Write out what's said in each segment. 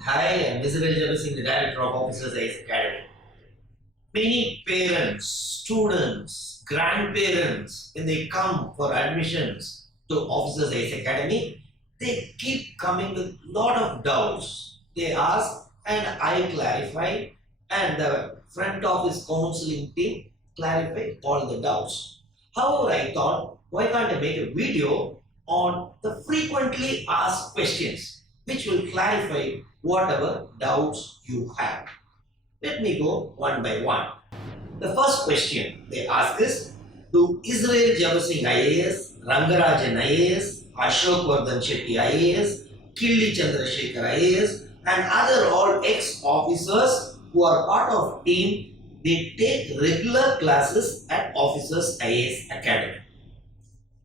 Hi, I'm Jebasingh, the Director of Officers IAS Academy. Many parents, students, grandparents, when they come for admissions to Officers IAS Academy, they keep coming with lot of doubts. They ask and I clarify, and the front office counseling team clarify all the doubts. However, I thought, why can't I make a video on the frequently asked questions which will clarify whatever doubts you have. Let me go one by one. The first question they ask is, do Israel Jebasingh IAS, Rangarajan IAS, Ashok Vardhan Shetty IAS, Killi Chandrasekhar IAS and other all ex-officers who are part of team, they take regular classes at Officers IAS Academy?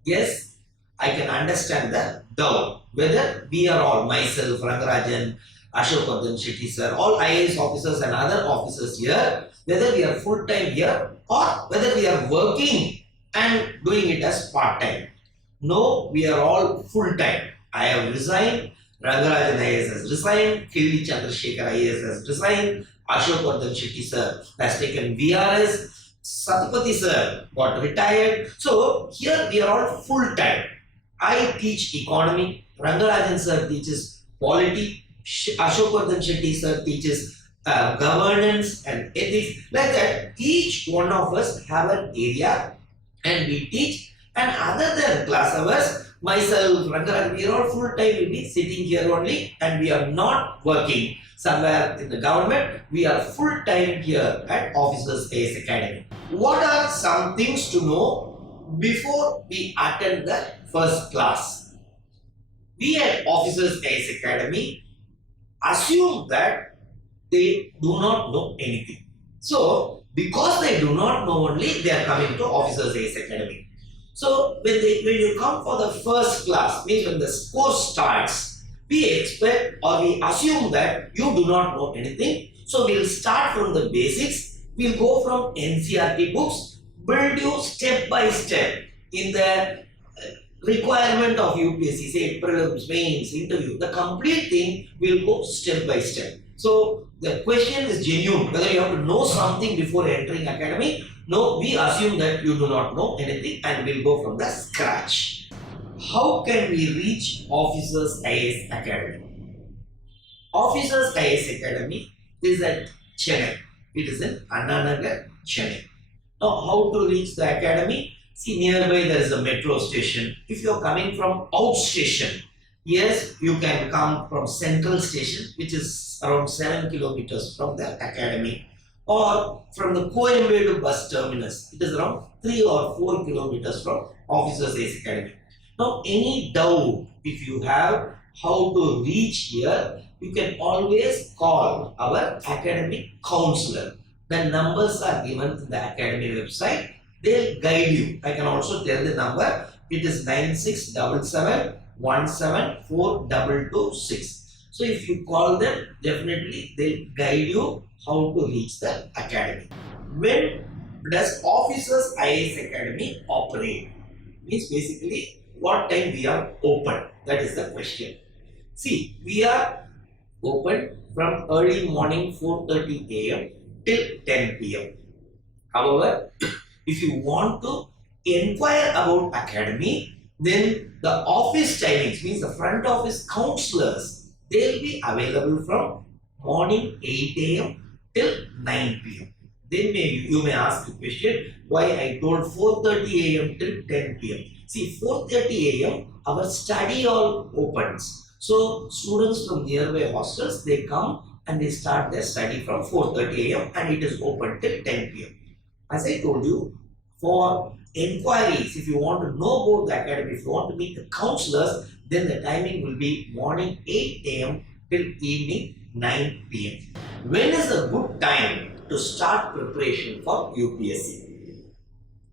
Yes, I can understand the doubt whether we are all, myself, Rangarajan, Ashok Vardhan Shetty sir, all IAS officers and other officers here, whether we are full-time here or whether we are working and doing it as part-time. No, we are all full-time. I have resigned, Rangarajan IAS has resigned, Killi Chandrasekhar IAS has resigned, Ashok Vardhan Shetty sir has taken VRS, Satapathy sir got retired. So here we are all full-time. I teach economy, Rangarajan sir teaches polity, Ashok Vardhan Shetty sir teaches governance and ethics. Like that, each one of us have an area and we teach. And other than class hours, myself, Rangarajan, we are all full time. We be sitting here only, and we are not working somewhere in the government. We are full time here at Officers IAS Academy. What are some things to know before we attend the first class? We at Officers IAS Academy assume that they do not know anything. So, because they do not know only, they are coming to Officers IAS Academy. So, when you come for the first class, means when the course starts, we expect or we assume that you do not know anything. So, we will start from the basics. We will go from NCERT books, build you step by step in the requirement of UPSC, say prelims, mains, interview, the complete thing will go step by step. So the question is genuine, whether you have to know something before entering academy. No, we assume that you do not know anything and we'll go from the scratch. How can we reach Officers IAS Academy? Officers IAS Academy is at Chennai. It is in Anna Nagar, Chennai. Now, how to reach the academy? See, nearby there is a metro station. If you are coming from outstation, yes, you can come from central station, which is around 7 kilometers from the academy, or from the Coimbatore bus terminus. It is around 3 or 4 kilometers from Officers IAS Academy. Now, any doubt if you have how to reach here, you can always call our academic counselor. The numbers are given in the academy website. They'll guide you. I can also tell the number. It is 9677 1742226. So if you call them, definitely they'll guide you how to reach the academy. When does Officers IAS Academy operate? Means basically what time we are open. That is the question. See, we are open from early morning 4:30 a.m. till 10 p.m. However, if you want to inquire about academy, then the office timings, means the front office counselors, they will be available from morning 8 a.m. till 9 p.m. Then you may ask the question, why I told 4:30 a.m. till 10 p.m. See, 4:30 a.m. our study hall opens. So students from nearby hostels, they come and they start their study from 4:30 a.m. and it is open till 10 p.m. As I told you, for inquiries, if you want to know about the academy, if you want to meet the counselors, then the timing will be morning 8 a.m. till evening 9 p.m. When is a good time to start preparation for UPSC?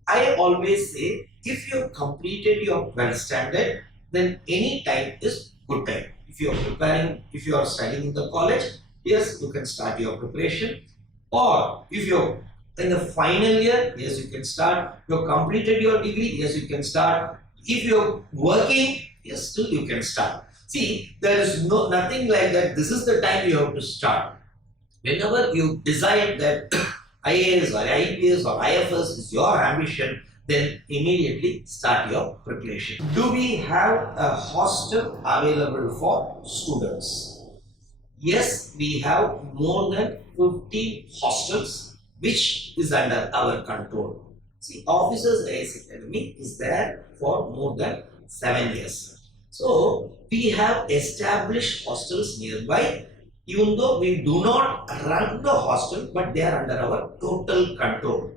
I always say, if you have completed your 12th standard, then any time is good time. If you are preparing, if you are studying in the college, yes, you can start your preparation. Or if you're in the final year, yes, you can start. You have completed your degree, yes, you can start. If you're working, yes, still you can start. See, there is nothing like that. This is the time you have to start. Whenever you decide that IAS or IPS or IFS is your ambition, then immediately start your preparation. Do we have a hostel available for students? Yes, we have more than 50 hostels which is under our control. See, Officers IAS Academy is there for more than 7 years. So, we have established hostels nearby, even though we do not run the hostel, but they are under our total control.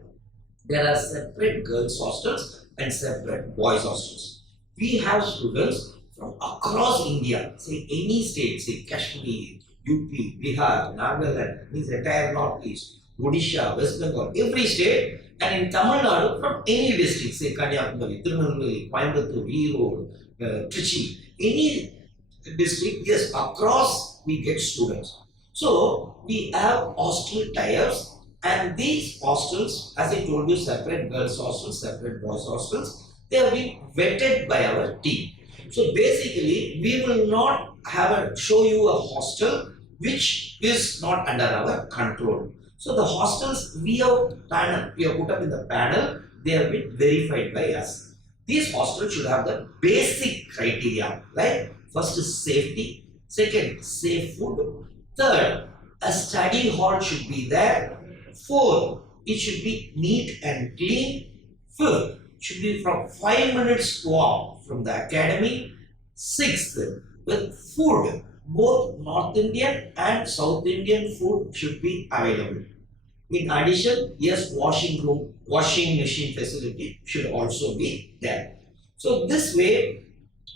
There are separate girls' hostels and separate boys' hostels. We have students from across India, say any state, say Kashmir, UP, Bihar, Nagaland, means entire Northeast, Odisha, West Bengal, every state, and in Tamil Nadu from any district, say Kanyakumari, Tirunelveli, Coimbatore, Erode, Trichy, any district, yes, across we get students. So we have hostel tie-ups, and these hostels, as I told you, separate girls hostels, separate boys hostels, they have been vetted by our team. So basically, we will not show you a hostel which is not under our control. So the hostels we have put up in the panel, they have been verified by us. These hostels should have the basic criteria, like first is safety, second, safe food, third, a study hall should be there, fourth, it should be neat and clean, fifth, should be from 5 minutes walk from the academy, sixth, with food, both North Indian and South Indian food should be available. In addition, yes, washing machine facility should also be there. So this way,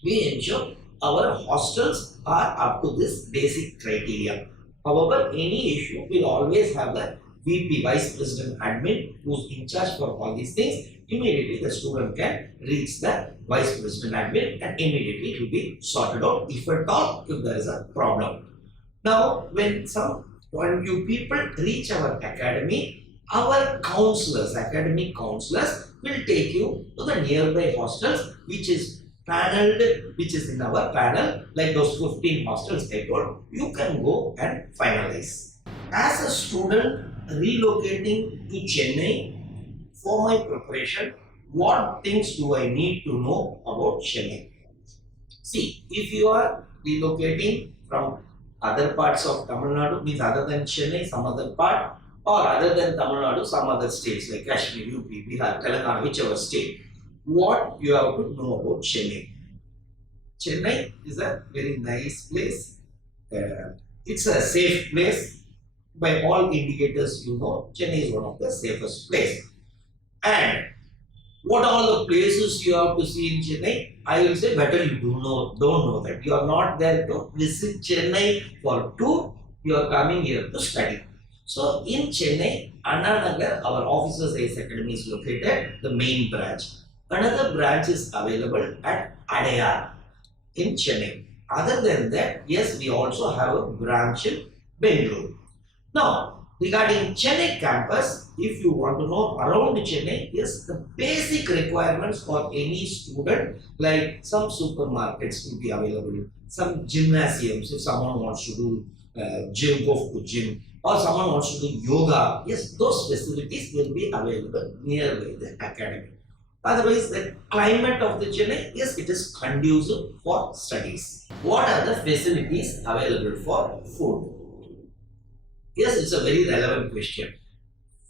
we ensure our hostels are up to this basic criteria. However, any issue will always have the VP, Vice President Admin, who's in charge for all these things. Immediately the student can reach the Vice President Admin and immediately it will be sorted out if at all, if there is a problem. Now, when you people reach our academy, our counselors, academic counselors will take you to the nearby hostels which is paneled, which is in our panel, like those 15 hostels I told, you can go and finalize. As a student relocating to Chennai, for my preparation, what things do I need to know about Chennai? See, if you are relocating from other parts of Tamil Nadu, means other than Chennai, some other part, or other than Tamil Nadu, some other states like Kashmir, UP, Bihar, Telangana, whichever state, what you have to know about Chennai. Chennai is a very nice place. It's a safe place. By all indicators, you know, Chennai is one of the safest places. And what are the places you have to see in Chennai? I will say better you don't know that. You are not there to visit Chennai for tour. You are coming here to study. So in Chennai, Anna Nagar, our Officers IAS Academy is located, the main branch. Another branch is available at Adayar in Chennai. Other than that, yes, we also have a branch in Bengaluru. Now, regarding Chennai campus, if you want to know around Chennai, yes, the basic requirements for any student, like some supermarkets will be available, some gymnasiums, if someone wants to do go to gym, or someone wants to do yoga, yes, those facilities will be available nearby the academy. Otherwise, the climate of the Chennai, yes, it is conducive for studies. What are the facilities available for food? Yes, it's a very relevant question.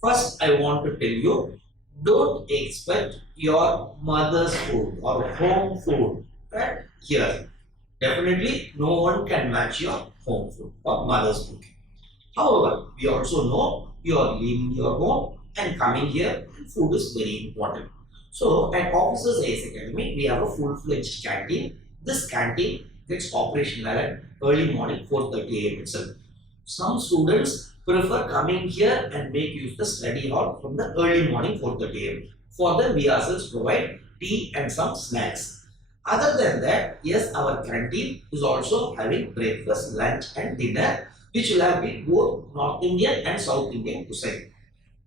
First, I want to tell you, don't expect your mother's food or home food right here. Definitely, no one can match your home food or mother's cooking. However, we also know you are leaving your home and coming here, and food is very important. So, at Officers IAS Academy, we have a full-fledged canteen. This canteen gets operational at early morning 4:30 a.m. itself. Some students prefer coming here and make use the study hall from the early morning 4:30 a.m. For them, we ourselves provide tea and some snacks. Other than that, yes, our canteen is also having breakfast, lunch and dinner, which will have been both North Indian and South Indian cuisine.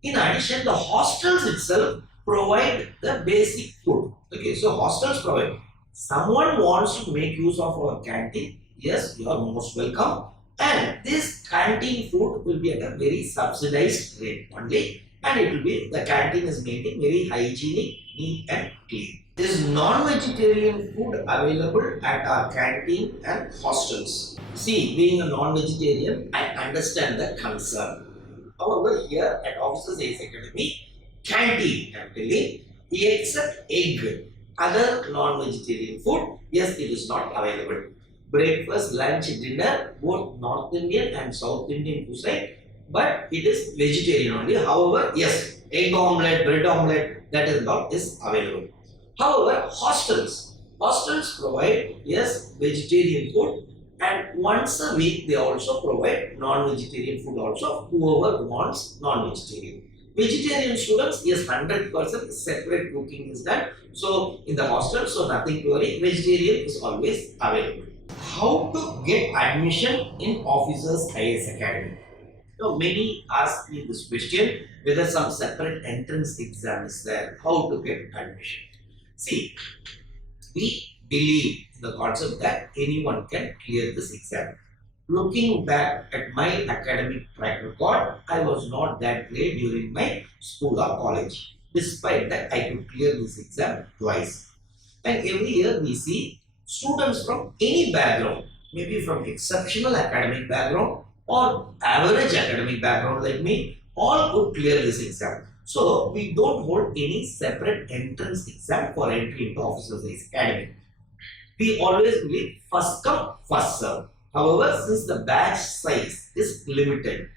In addition, the hostels itself provide the basic food. Okay, so hostels provide someone wants to make use of our canteen, yes, you are most welcome. And this canteen food will be at a very subsidized rate only, and it will be, the canteen is maintained very hygienic, neat and clean. There is non-vegetarian food available at our canteen and hostels. See, being a non-vegetarian, I understand the concern. However, here at Officers AS Academy, canteen, I'm telling, except egg, other non-vegetarian food, yes, it is not available. Breakfast, lunch, dinner, both North Indian and South Indian cuisine, but it is vegetarian only. However, yes, egg omelette, bread omelette, that is not is available. However, hostels provide, yes, vegetarian food, and once a week they also provide non-vegetarian food also, whoever wants non-vegetarian. Vegetarian students, yes, 100% separate cooking is done. So in the hostel, so nothing to worry, vegetarian is always available. How to get admission in Officers IAS Academy? Now many ask me this question, whether some separate entrance exam is there, how to get admission. See, we believe in the concept that anyone can clear this exam. Looking back at my academic track record, I was not that great during my school or college. Despite that, I could clear this exam twice. And every year we see students from any background, maybe from exceptional academic background or average academic background like me, all could clear this exam. So we don't hold any separate entrance exam for entry into Officers AS Academy. We always believe first come, first serve. However, since the batch size is limited,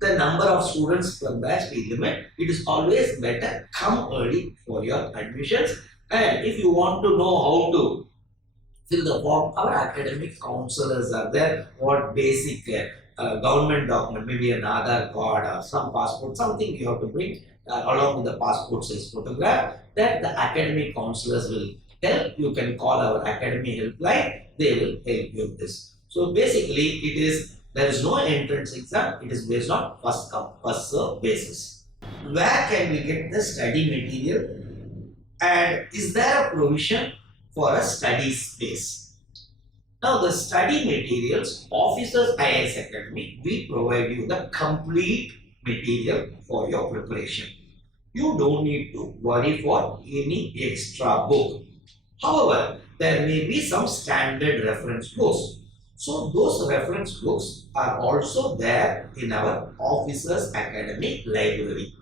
the number of students per batch we limit, it is always better come early for your admissions. And if you want to know how to fill the form, our academic counsellors are there. What basic government document, maybe an Aadhaar card or some passport, something you have to bring along with the passport size photograph, that the academic counsellors will help. You can call our academy helpline, they will help you with this. So basically there is no entrance exam, it is based on first come, first serve basis. Where can we get the study material, and is there a provision for a study space? Now the study materials, Officers IAS Academy, we provide you the complete material for your preparation. You don't need to worry for any extra book. However, there may be some standard reference books. So those reference books are also there in our Officers Academy library.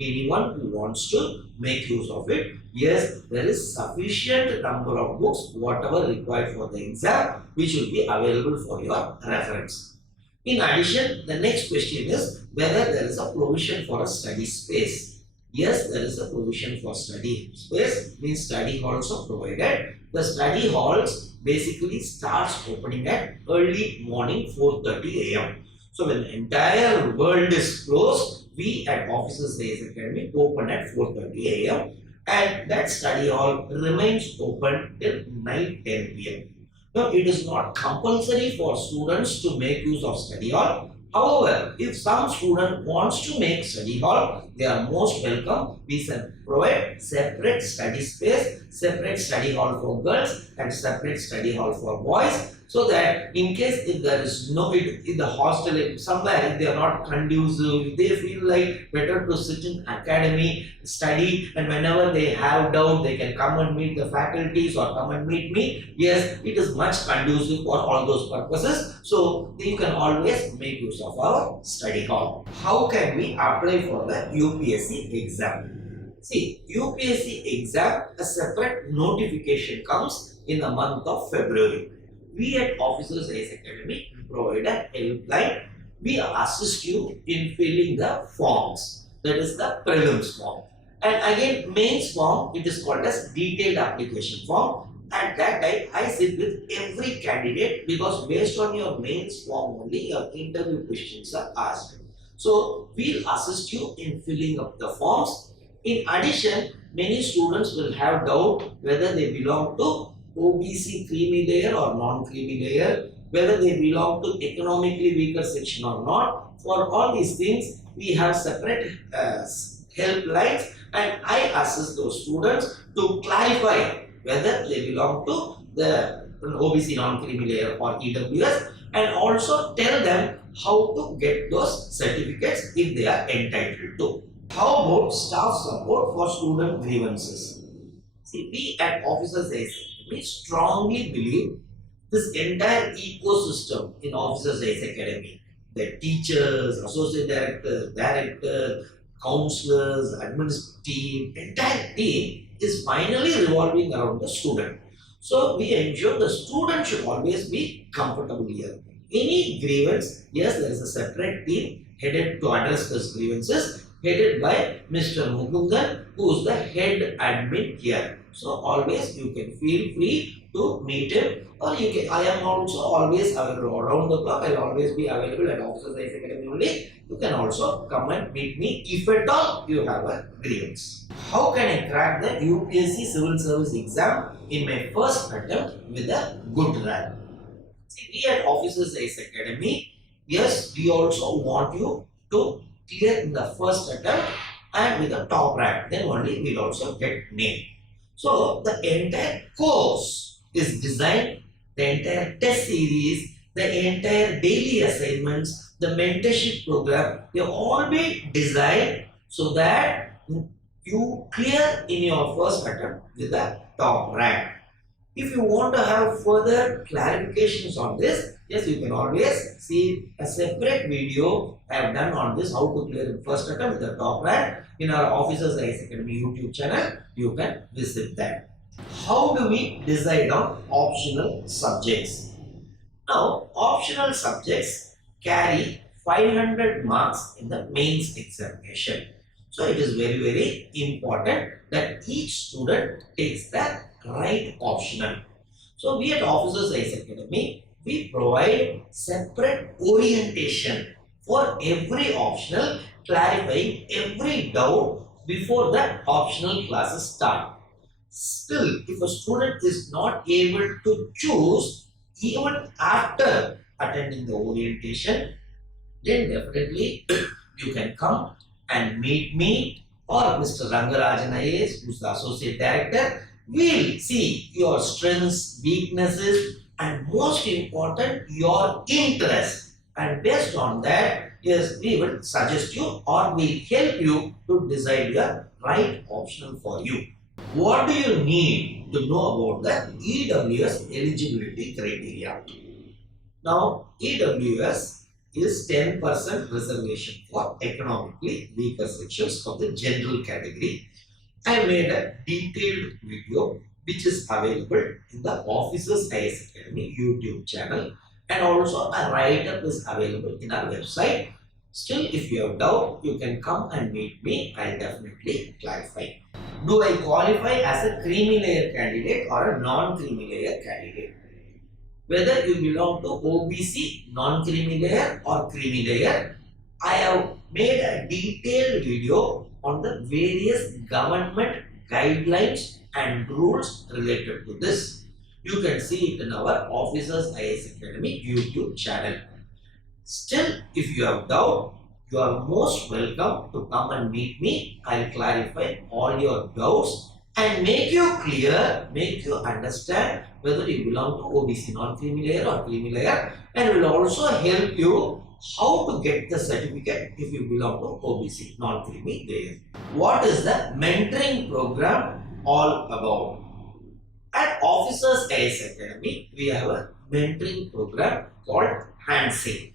Anyone who wants to make use of it, yes, there is sufficient number of books, whatever required for the exam, which will be available for your reference. In addition, the next question is whether there is a provision for a study space. Yes, there is a provision for study space, means study halls are provided. The study halls basically starts opening at early morning 4:30 a.m. So when the entire world is closed, we at Officers AS Academy open at 4:30 a.m. and that study hall remains open till night 10 p.m. Now it is not compulsory for students to make use of study hall. However, if some student wants to make study hall, they are most welcome. We provide separate study space, separate study hall for girls and separate study hall for boys, so that in case if there is no, in the hostel somewhere, if they are not conducive, they feel like better to sit in academy, study, and whenever they have doubt, they can come and meet the faculties or come and meet me. Yes, it is much conducive for all those purposes. So you can always make use of our study hall. How can we apply for the UPSC exam? See, UPSC exam, a separate notification comes in the month of February. We at Officers AS Academy provide a helpline. We assist you in filling the forms. That is the prelims form. And again, mains form, it is called as detailed application form. At that time, I sit with every candidate, because based on your mains form only, your interview questions are asked. So we'll assist you in filling up the forms. In addition, many students will have doubt whether they belong to OBC creamy layer or non-creamy layer, whether they belong to economically weaker section or not. For all these things, we have separate helplines, and I assist those students to clarify whether they belong to the OBC non-creamy layer or EWS, and also tell them how to get those certificates if they are entitled to. How about staff support for student grievances? See, we at Officers AS, we strongly believe this entire ecosystem in Officers AS Academy, the teachers, associate directors, counselors, administrative team, entire team is finally revolving around the student. So we ensure the student should always be comfortable here. Any grievance, yes, there is a separate team headed to address those grievances, headed by Mr. Mukundan, who is the head admin here. So always you can feel free to meet him, or you can. I am also always available around the clock. I will always be available at Officers AS Academy only. You can also come and meet me if at all you have a grievance. How can I crack the UPSC Civil Service exam in my first attempt with a good rank? See, we at Officers AS Academy, yes, we also want you to clear in the first attempt and with the top rank. Then only we will also get named. So the entire course is designed, the entire test series, the entire daily assignments, the mentorship program, they all be designed so that you clear in your first attempt with the top rank. If you want to have further clarifications on this, yes, you can always see a separate video I have done on this, how to clear in first attempt with the top rank in our Officers AS Academy YouTube channel. You can visit that. How do we decide on optional subjects? Now, optional subjects carry 500 marks in the mains examination. So it is very, very important that each student takes the right optional. So we at Officers AS Academy, we provide separate orientation for every optional, clarifying every doubt before the optional classes start. Still, if a student is not able to choose even after attending the orientation, then definitely you can come and meet me or Mr. Rangarajan IAS, who is the Associate Director. We'll see your strengths, weaknesses, and most important, your interest. And based on that, yes, we will suggest you or we'll help you to decide your right optional for you. What do you need to know about the EWS eligibility criteria? Now, EWS is 10% reservation for economically weaker sections of the general category. I made a detailed video which is available in the Officers AS Academy YouTube channel, and also a write-up is available in our website. Still, if you have doubt, you can come and meet me. I'll definitely clarify. Do I qualify as a creamy layer candidate or a non-creamy layer candidate? Whether you belong to OBC, non-creamy layer or creamy layer, I have made a detailed video on the various government guidelines and rules related to this. You can see it in our Officers AS Academy YouTube channel. Still, if you have doubt, you are most welcome to come and meet me. I'll clarify all your doubts and make you clear, make you understand whether you belong to OBC non-creamy layer or creamy layer, and will also help you how to get the certificate if you belong to OBC non-creamy layer. What is the mentoring program all about? At Officers AS Academy, we have a mentoring program called Handshake.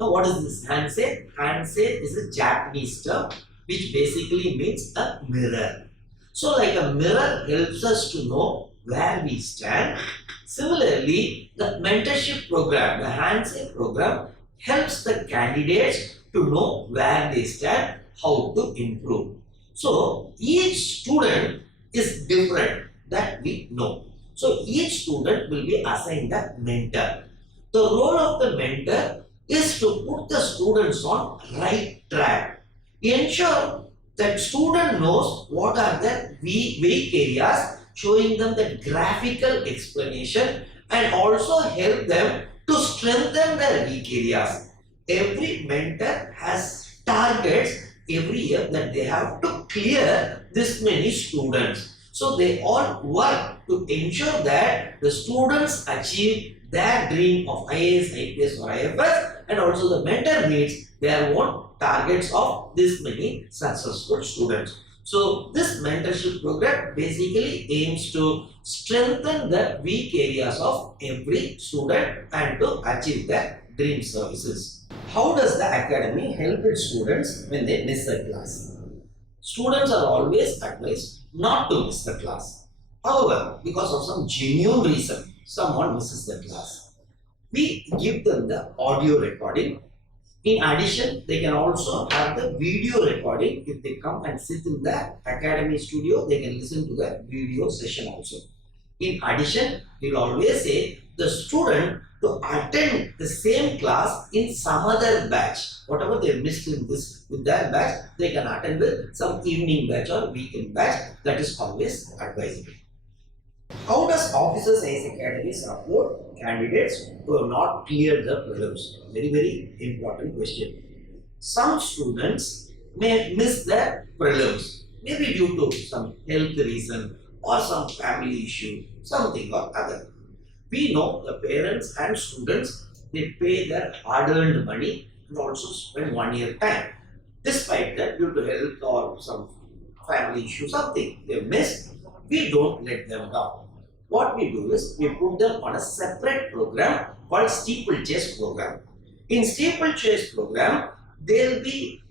Now, what is this handshake? Handshake is a Japanese term which basically means a mirror. So, like a mirror helps us to know where we stand. Similarly, the mentorship program, the handshake program, helps the candidates to know where they stand, how to improve. So, each student is different, that we know. So, each student will be assigned a mentor. The role of the mentor is to put the students on right track. Ensure that student knows what are the weak areas, showing them the graphical explanation, and also help them to strengthen their weak areas. Every mentor has targets every year that they have to clear this many students. So they all work to ensure that the students achieve their dream of IAS, IPS or IFS, and also the mentor meets their own targets of this many successful students. So this mentorship program basically aims to strengthen the weak areas of every student and to achieve their dream services. How does the academy help its students when they miss a class? Students are always advised not to miss the class. However, because of some genuine reason, someone misses the class, we give them the audio recording. In addition, they can also have the video recording. If they come and sit in the academy studio, they can listen to the video session also. In addition, we will always say the student to attend the same class in some other batch. Whatever they missed in this with that batch, they can attend with some evening batch or weekend batch. That is always advisable. How does Officers AS Academy support candidates who have not cleared the prelims? Very important question. Some students may miss their prelims, maybe due to some health reason or some family issue, something or other. We know the parents and students, they pay their hard-earned money and also spend 1 year time. Despite that, due to health or some family issue, something they missed, we don't let them down. What we do is we put them on a separate program called steeplechase program. In steeplechase program, they'll be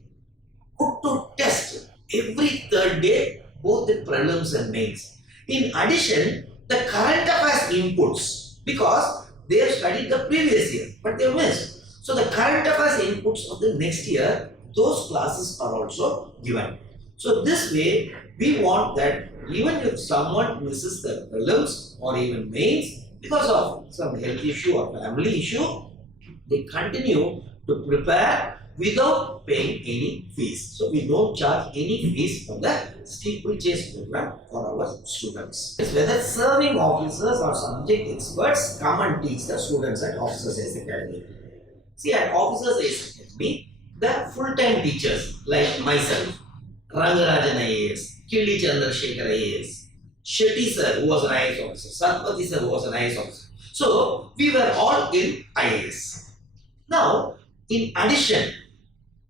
put to test every third day, both the prelims and mains. In addition, the current affairs inputs, because they have studied the previous year, but they missed. So the current affairs inputs of the next year, those classes are also given. So this way, we want that even if someone misses the prelims or even mains because of some health issue or family issue, they continue to prepare without paying any fees. So we don't charge any fees for the steeplechase program for our students. Whether serving officers or subject experts come and teach the students at Officers AS Academy. See, at Officers AS Academy, the full-time teachers like myself, Rangarajan IAS, Killi Chandrasekhar IAS, Shetty sir who was an IAS officer, Satpathy sir who was an IAS officer. So we were all in IAS. Now, in addition,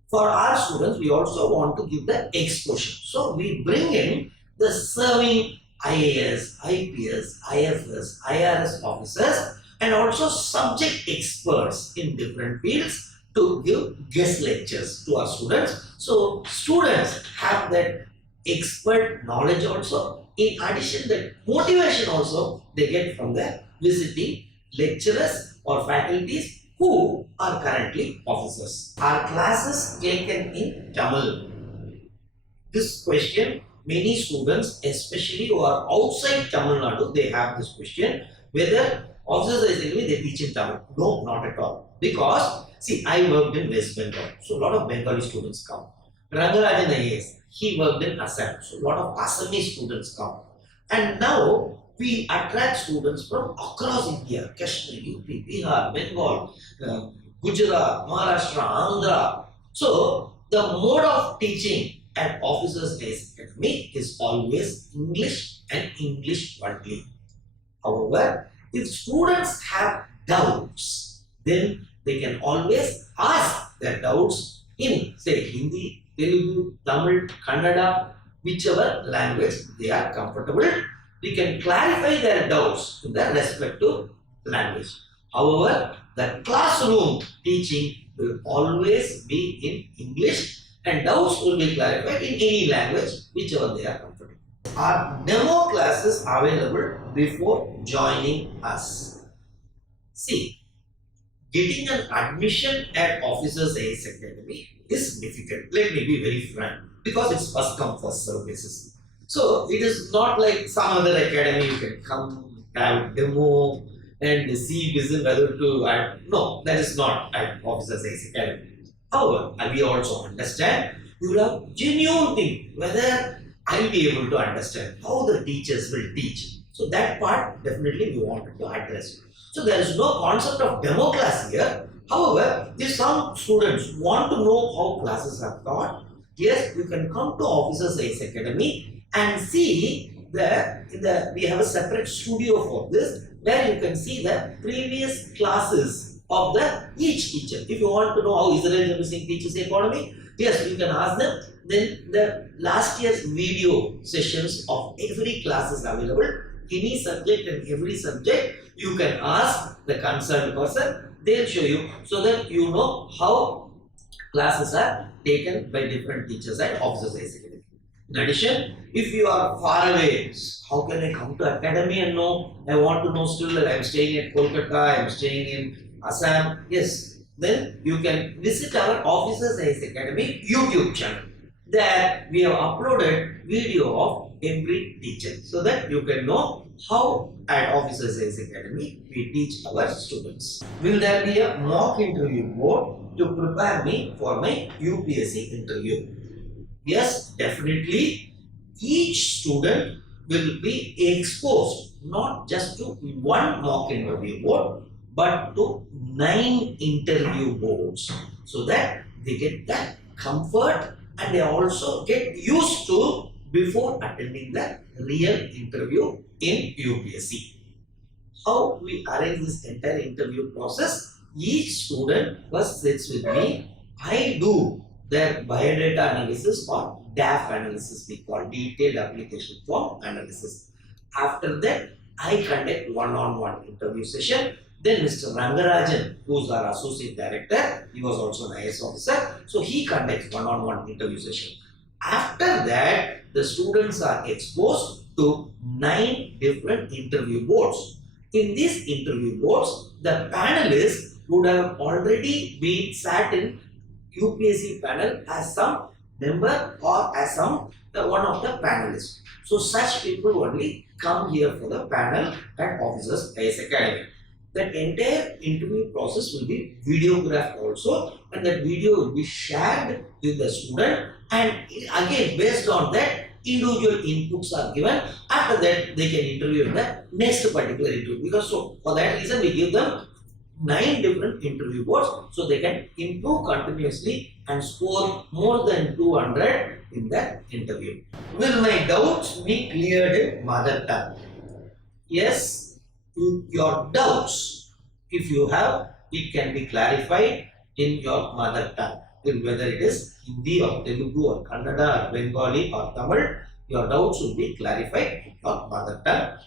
for our students, we also want to give the exposure. So we bring in the serving IAS, IPS, IFS, IRS officers and also subject experts in different fields to give guest lectures to our students. So students have that expert knowledge also. In addition, that motivation also they get from the visiting lecturers or faculties who are currently officers. Are classes taken in Tamil? This question, many students, especially who are outside Tamil Nadu, they have this question, whether officers basically they teach in Tamil. No, not at all. Because, see, I worked in West Bengal, so a lot of Bengali students come. Rangarajan IAS, he worked in Assam, so a lot of Assamese students come. And now, we attract students from across India, Kashmir, UP, Bihar, Bengal, Gujarat, Maharashtra, Andhra. So, the mode of teaching at Officers AS Academy is always English and English only. However, if students have doubts, then they can always ask their doubts in, say, Hindi, Telugu, Tamil, Kannada, whichever language they are comfortable. We can clarify their doubts in their respective language. However, the classroom teaching will always be in English and doubts will be clarified in any language, whichever they are comfortable. Are demo classes available before joining us? See, getting an admission at Officers AS Academy is difficult. Let me be very frank, because it's first come, first serve basis. So it is not like some other academy you can come, have demo and see whether to add. No, that is not at Officers AS Academy. However, we also understand you will have genuine thing whether I will be able to understand how the teachers will teach. So that part definitely we wanted to address. So there is no concept of demo class here. However, if some students want to know how classes are taught, yes, you can come to Officers AS Academy and see we have a separate studio for this, where you can see the previous classes of each teacher. If you want to know how Israel Jebasingh teaches economy, yes, you can ask them. Then the last year's video sessions of every class is available. Any subject and every subject you can ask the concerned person. They'll show you, so that you know how classes are taken by different teachers at officers Academy. In addition, if you are far away, how can I come to academy and know? I want to know still that I am staying at Kolkata, I am staying in Assam. Yes, then you can visit our Officers Academy YouTube channel. There we have uploaded video of every teacher, so that you can know how at Officers Academy we teach our students. Will there be a mock interview board to prepare me for my UPSC interview? Yes, definitely. Each student will be exposed not just to one mock interview board, but to 9 interview boards, so that they get that comfort and they also get used to before attending the real interview in UPSC. How we arrange this entire interview process? Each student first sits with me. I do their biodata analysis or DAF analysis, we call detailed application form analysis. After that, I conduct one-on-one interview session. Then Mr. Rangarajan, who is our associate director, he was also an IAS officer, so he conducts one-on-one interview session. After that, the students are exposed to 9 different interview boards. In these interview boards, the panelists would have already been sat in UPSC panel as some member or as one of the panelists. So such people only come here for the panel at Officers Academy. That entire interview process will be videographed also, and that video will be shared with the student, and again based on that individual inputs are given. After that they can interview in the next particular interview, because so for that reason we give them 9 different interview boards, so they can improve continuously and score more than 200 in that interview. Will my doubts be cleared in mother tongue? Yes. Your doubts, if you have, it can be clarified in your mother tongue. Whether it is Hindi or Telugu or Kannada or Bengali or Tamil, your doubts will be clarified in your mother tongue.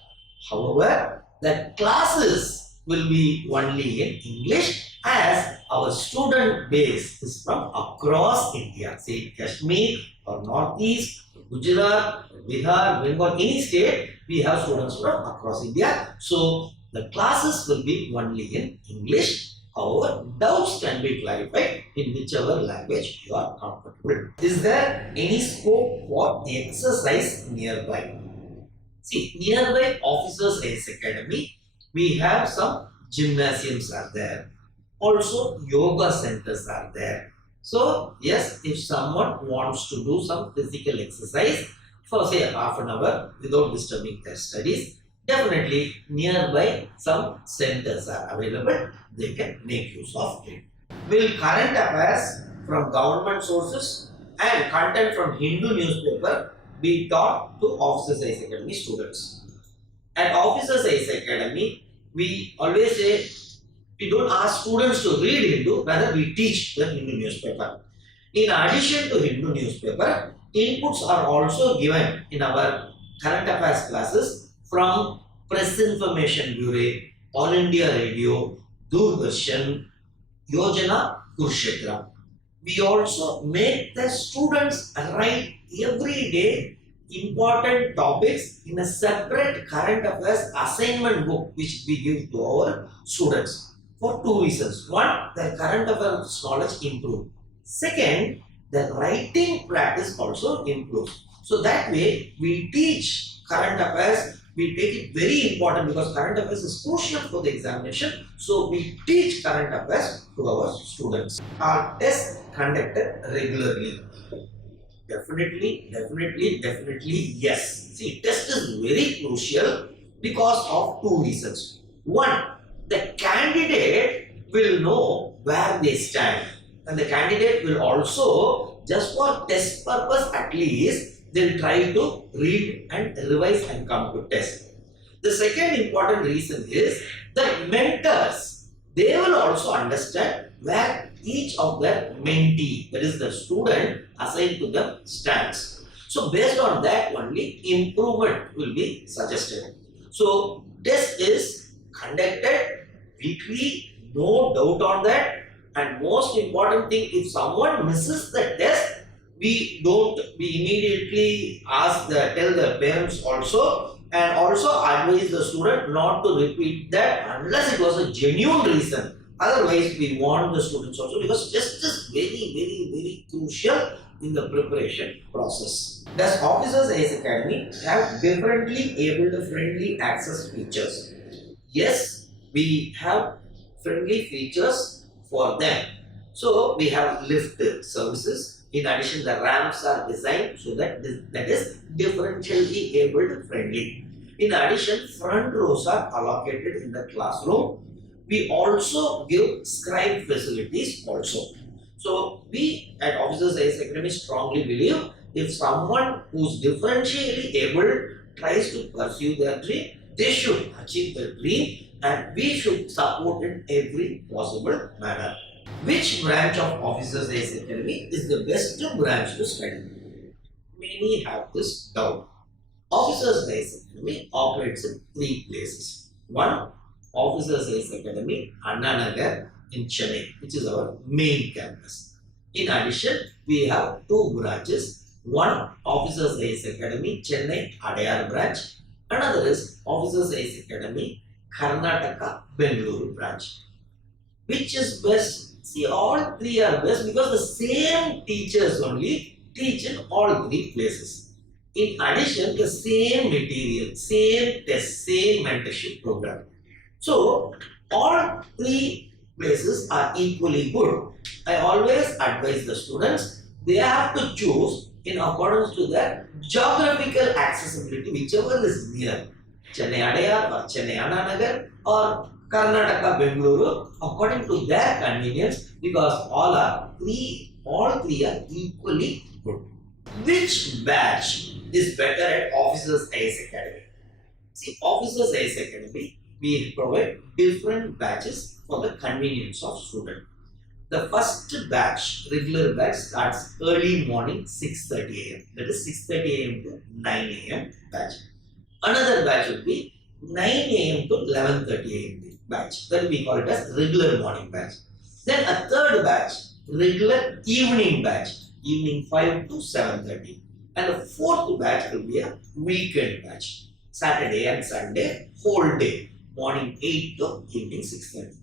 However, the classes will be only in English, as our student base is from across India, say Kashmir or Northeast, Gujarat, Bihar, Bengal, any state, we have students from across India. So the classes will be only in English. However, doubts can be clarified in whichever language you are comfortable. Is there any scope for exercise nearby? See, nearby Officers Academy, we have some gymnasiums are there. Also, yoga centers are there. So, yes, if someone wants to do some physical exercise for say half an hour without disturbing their studies, definitely nearby some centers are available. They can make use of it. Will current affairs from government sources and content from Hindu newspaper be taught to Officers Academy students? At Officers Academy, we always say we don't ask students to read Hindu, rather we teach the Hindu newspaper. In addition to Hindu newspaper, inputs are also given in our current affairs classes from Press Information Bureau, All India Radio, Doordarshan, Yojana Kurshetra. We also make the students write every day important topics in a separate current affairs assignment book, which we give to our students for 2 reasons. One, their current affairs knowledge improves. Second, the writing practice also improves. So that way we teach current affairs. We take it very important because current affairs is crucial for the examination. So we teach current affairs to our students. Are tests conducted regularly? Definitely yes. See, test is very crucial because of 2 reasons. One, the candidate will know where they stand, and the candidate will also, just for test purpose at least, they'll try to read and revise and come to test. The second important reason is that mentors, they will also understand where each of their mentee, that is the student assigned to them, stands. So based on that only improvement will be suggested. So test is conducted weekly, no doubt on that. And most important thing, if someone misses the test, we immediately tell the parents also, and also advise the student not to repeat that unless it was a genuine reason. Otherwise, we warn the students also, because test is very crucial in the preparation process. Does Officers IAS Academy have differently abled friendly access features? Yes, we have friendly features for them. So we have lift services. In addition, the ramps are designed so that is differentially abled friendly. In addition, front rows are allocated in the classroom. We also give scribe facilities also. So we at Officers IAS Academy strongly believe, if someone who's differentially able tries to pursue their dream, they should achieve their dream, and we should support in every possible manner. Which branch of Officers IAS Academy is the best branch to study? Many have this doubt. Officers IAS Academy operates in 3 places. One, Officers IAS Academy, Anna Nagar in Chennai, which is our main campus. In addition, we have 2 branches. One, Officers IAS Academy, Chennai, Adayar branch. Another is Officers IAS Academy, Karnataka, Bengaluru branch. Which is best? See, all 3 are best because the same teachers only teach in all 3 places. In addition, the same material, same test, same mentorship program. So, all 3 places are equally good. I always advise the students, they have to choose in accordance to their geographical accessibility, whichever is near. Chennai Adayar or Chennai Anna Nagar or Karnataka Bengaluru, according to their convenience, because all 3 are equally good. Which batch is better at Officers IAS Academy? See, Officers IAS Academy, we provide different batches for the convenience of student. The first batch, regular batch, starts early morning 6:30 am. That is 6:30 am to 9 am batch. Another batch will be 9 am to 11:30 am batch. That we call it as regular morning batch. Then a third batch, regular evening batch, evening 5 to 7:30. And the fourth batch will be a weekend batch, Saturday and Sunday, whole day, morning 8 to evening 6:30.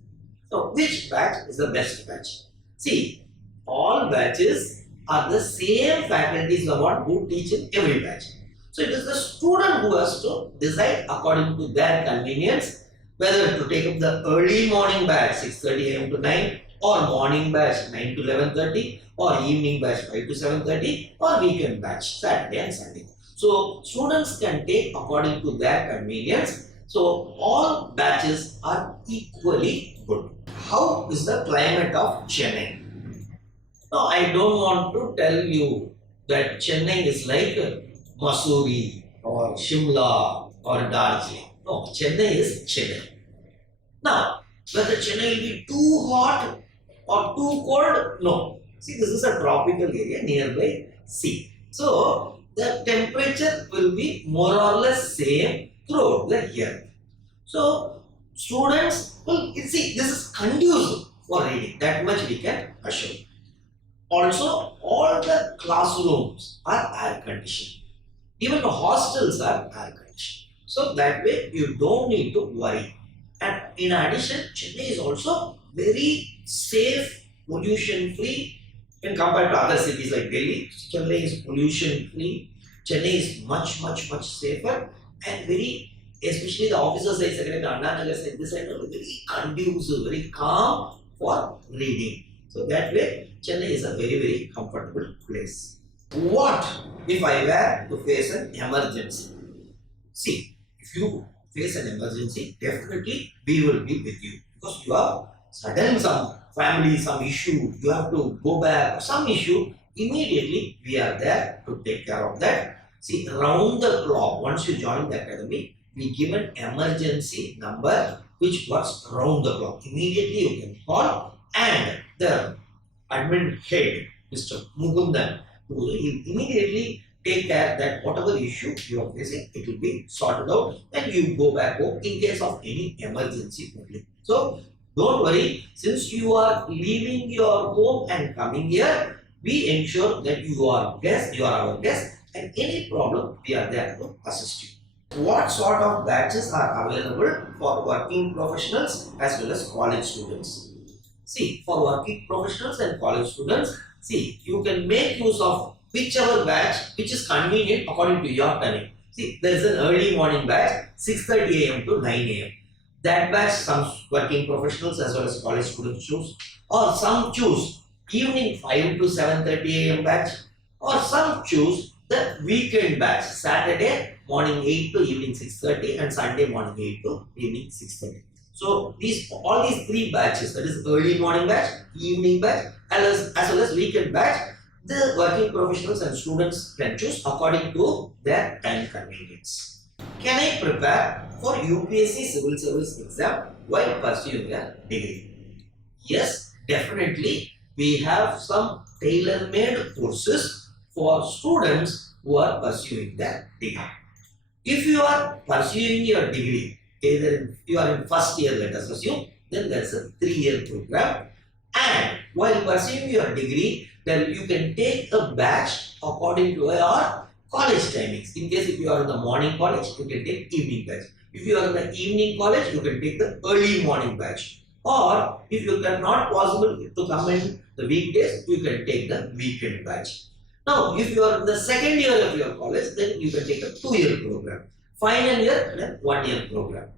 So, which batch is the best batch? See, all batches are the same faculties who teach in every batch. So, it is the student who has to decide according to their convenience whether to take up the early morning batch 6:30 am to 9, or morning batch 9 to 11:30, or evening batch 5 to 7:30, or weekend batch Saturday and Sunday. So, students can take according to their convenience. So, all batches are equally good. How is the climate of Chennai? Now, I don't want to tell you that Chennai is like Mussoorie or Shimla or Darjeeling. No, Chennai is Chennai. Now, whether Chennai will be too hot or too cold? No. See, this is a tropical area nearby sea. So, the temperature will be more or less same throughout the year. So, students will see this is conducive for reading. That much we can assure. Also, all the classrooms are air conditioned. Even the hostels are air conditioned. So that way you don't need to worry. And in addition, Chennai is also very safe, pollution free when compared to other cities like Delhi. Chennai is pollution free. Chennai is much safer and very, especially the Officers IAS Academy, Anna Nagar side, this side are very conducive, very calm for reading. So that way, Chennai is a very comfortable place. What if I were to face an emergency? See, if you face an emergency, definitely we will be with you, because you have sudden some family, some issue, you have to go back, some issue, immediately we are there to take care of that. See, round the clock, once you join the academy, we give an emergency number which works round the clock. Immediately you can call, and the admin head, Mr. Mukundan, will immediately take care that whatever issue you are facing, it will be sorted out and you go back home in case of any emergency only. So don't worry, since you are leaving your home and coming here, we ensure that you are our guest, and any problem we are there to assist you. What sort of batches are available for working professionals as well as college students? See, for working professionals and college students, see, you can make use of whichever batch which is convenient according to your timing. See, there is an early morning batch, 6:30 a.m. to 9 a.m. That batch some working professionals as well as college students choose, or some choose evening 5 to 7:30 a.m. batch, or some choose the weekend batch, Saturday morning 8 to evening 6:30 and Sunday morning 8 to evening 6:30. So all these three batches, that is early morning batch, evening batch, as well as weekend batch, the working professionals and students can choose according to their time convenience. Can I prepare for UPSC Civil Service exam while pursuing a degree? Yes, definitely. We have some tailor-made courses for students who are pursuing their degree. If you are pursuing your degree, either you are in first year, let us assume, then there is a 3-year program, and while pursuing your degree, then you can take a batch according to your college timings. In case if you are in the morning college, you can take evening batch. If you are in the evening college, you can take the early morning batch. Or if you cannot possible to come in the weekdays, you can take the weekend batch. Now, if you are in the second year of your college, then you can take a 2-year program. Final year, then 1-year program.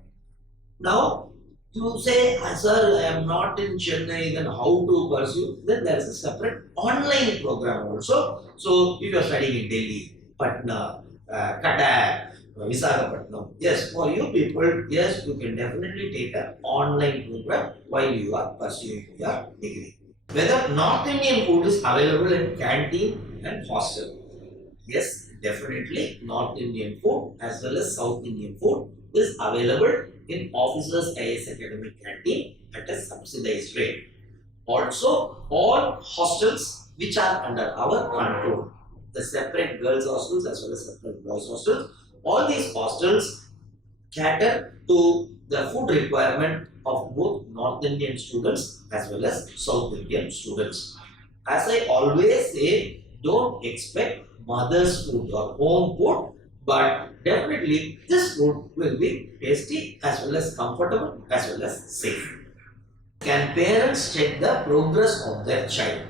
Now, you say, sir, I am not in Chennai, then how to pursue? Then there is a separate online program also. So, if you are studying in Delhi, Patna, Cuttack, Visakhapatnam, yes, for you people, yes, you can definitely take an online program while you are pursuing your degree. Whether North Indian food is available in canteen and hostel? Yes, definitely North Indian food as well as South Indian food is available in Officers IAS Academic Canteen at a subsidized rate. Also, all hostels which are under our control, the separate girls hostels as well as separate boys hostels, all these hostels cater to the food requirement of both North Indian students as well as South Indian students. As I always say, don't expect mother's food or home food, but definitely this food will be tasty as well as comfortable as well as safe. Can parents check the progress of their child?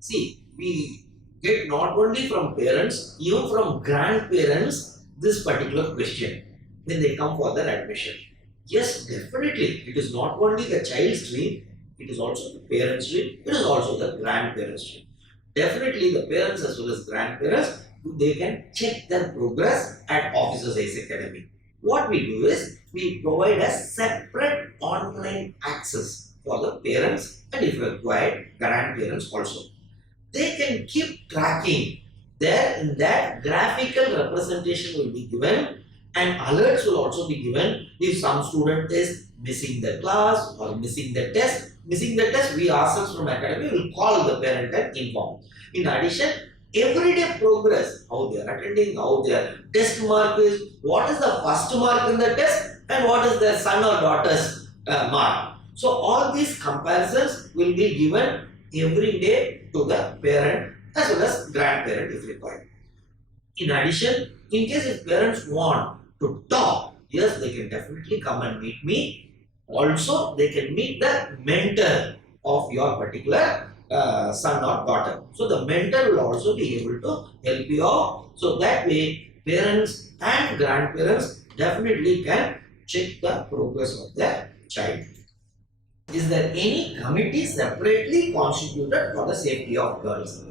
See, we get not only from parents, even from grandparents this particular question when they come for their admission. Yes, definitely, it is not only the child's dream, it is also the parents' dream, it is also the grandparents' dream. Definitely the parents as well as grandparents, they can check their progress at Officers IAS Academy. What we do is, we provide a separate online access for the parents and if required, grandparents also. They can keep tracking. There in that graphical representation will be given and alerts will also be given if some student is missing the class or missing the test. Missing the test, we ourselves from academy will call the parent and inform. In addition, everyday progress, how they are attending, how their test mark is, what is the first mark in the test and what is their son or daughter's mark. So all these comparisons will be given every day to the parent as well as grandparent if required. In addition, in case if parents want to talk, yes, they can definitely come and meet me. Also, they can meet the mentor of your particular son or daughter. So the mentor will also be able to help you out. So that way, parents and grandparents definitely can check the progress of their child. Is there any committee separately constituted for the safety of girls?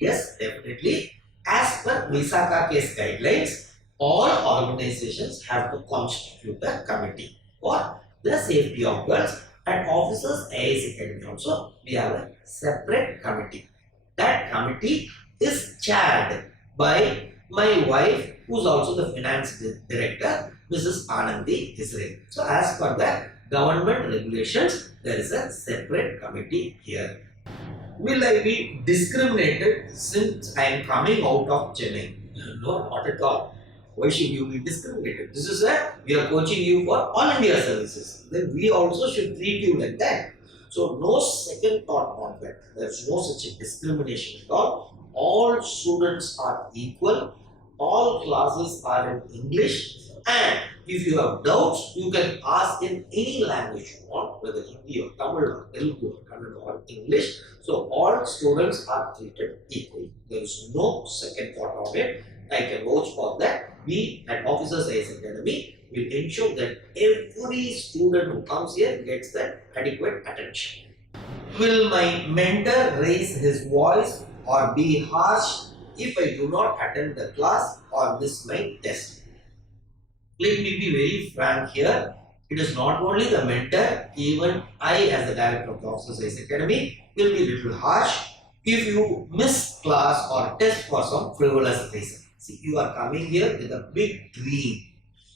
Yes, definitely. As per Visakha case guidelines, all organizations have to constitute a committee for the safety of girls. At Officers IAS Academy also, we have a separate committee. That committee is chaired by My wife, who's also the finance director, Mrs. Anandi Israel. So as per the government regulations, there is a separate committee here. Will I be discriminated since I am coming out of Chennai? No, not at all. Why should you be discriminated? This is we are coaching you for all India services. Then we also should treat you like that. So no second thought on that. There is no such a discrimination at all. All students are equal. All classes are in English. And if you have doubts, you can ask in any language you want, whether Hindi or Tamil or Telugu or Kannada or English. So all students are treated equally. There is no second thought on it. I can vouch for that. We at Officers IAS Academy will ensure that every student who comes here gets the adequate attention. Will my mentor raise his voice or be harsh if I do not attend the class or miss my test? Let me be very frank here. It is not only the mentor, even I as the director of the Officers IAS Academy will be a little harsh if you miss class or test for some frivolous reason. See, you are coming here with a big dream.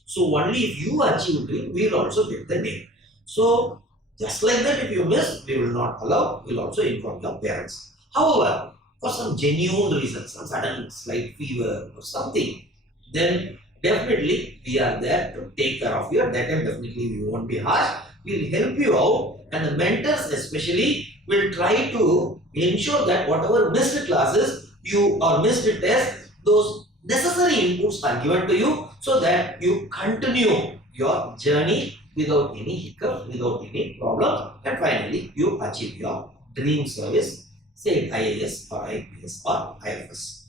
So only if you achieve dream, we will also get the name. So just like that, if you miss, we will not allow, we will also inform your parents. However, for some genuine reason, some sudden slight fever or something, then definitely we are there to take care of you. At that time, definitely we won't be harsh. We will help you out, and the mentors especially will try to ensure that whatever missed classes you or missed test, those necessary inputs are given to you so that you continue your journey without any hiccup, without any problem, and finally you achieve your dream service, say it IAS or IPS or IFS.